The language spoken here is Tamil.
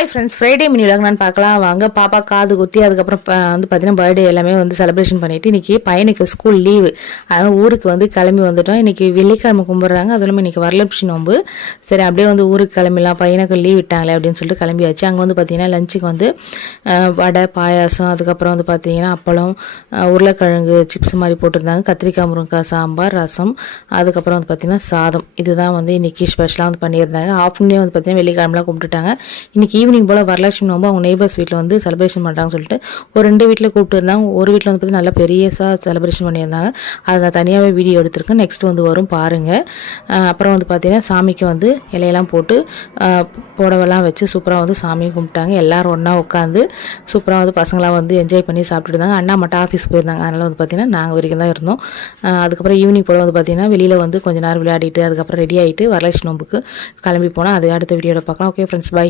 Hi friends, Friday mini vlog நான் பார்க்கலாம் வாங்க. பாப்பா காது குத்தி அதுக்கப்புறம் வந்து பார்த்தீங்கன்னா பர்த்டே எல்லாமே வந்து செலிப்ரேஷன் பண்ணிவிட்டு இன்றைக்கி பையனுக்கு ஸ்கூல் லீவு, அதனால் ஊருக்கு வந்து கிளம்பி வந்துட்டோம். இன்றைக்கி வெள்ளிக்கிழமை கும்பிட்றாங்க, அதுவும் இல்லாமல் இன்றைக்கி வரலட்சுமி நோம்பு. சரி அப்படியே வந்து ஊருக்கு கிளம்பிடலாம், பையனுக்கு லீவ் விட்டாங்களே அப்படின்னு சொல்லிட்டு கிளம்பியாச்சு. அங்கே வந்து பார்த்திங்கன்னா லஞ்சுக்கு வந்து வடை, பாயாசம், அதுக்கப்புறம் வந்து பார்த்திங்கன்னா அப்பளம், உருளைக்கிழங்கு சிப்ஸ் மாதிரி போட்டிருந்தாங்க, கத்திரிக்காய் முருங்கைக்காய் சாம்பார், ரசம், அதுக்கப்புறம் வந்து பார்த்திங்கன்னா சாதம். இதுதான் வந்து இன்றைக்கி ஸ்பெஷலாக வந்து பண்ணியிருந்தாங்க. ஆஃப்டர்நூனே வந்து பார்த்திங்கன்னா வெள்ளிக்கிழமெலாம் கும்பிட்டுட்டாங்க. இன்றைக்கி ஈவினிங் போல் வரலட்சுமி நோம்பு அவங்க நெய்பர்ஸ் வீட்டில் வந்து செலிப்ரேஷன் பண்ணுறாங்கன்னு சொல்லிட்டு ஒரு 2 வீட்டில் கூப்பிட்டு இருந்தாங்க. ஒரு வீட்டில் வந்து பார்த்திங்கன்னா நல்லா பெரியசாக செலிப்ரேஷன் பண்ணியிருந்தாங்க. அதை நான் தனியாகவே வீடியோ எடுத்திருக்கேன், நெக்ஸ்ட் வந்து வரும் பாருங்கள். அப்புறம் வந்து பார்த்திங்கன்னா சாமிக்கு வந்து இலையெல்லாம் போட்டு புடவெல்லாம் வச்சு சூப்பராக வந்து சாமியும் கும்பிட்டாங்க. எல்லோரும் ஒன்றா உட்காந்து சூப்பராக வந்து பசங்களாம் வந்து என்ஜாய் பண்ணி சாப்பிட்டுட்டு இருந்தாங்க. அண்ணா மட்டும் ஆஃபீஸ் போயிருந்தாங்க, அதனால் வந்து பார்த்திங்கன்னா நாங்கள் வரைக்கும் தான் இருந்தோம். அதுக்கப்புறம் ஈவினிங் போல் வந்து பார்த்திங்கன்னா வெளியில் வந்து கொஞ்சம் நேரம் விளையாடிட்டு அதுக்கப்புறம் ரெடி ஆகிட்டு வரலட்சுமி நோம்புக்கு கிளம்பி போனால் அது அடுத்த வீடியோவில் பார்க்கலாம். Okay friends, by.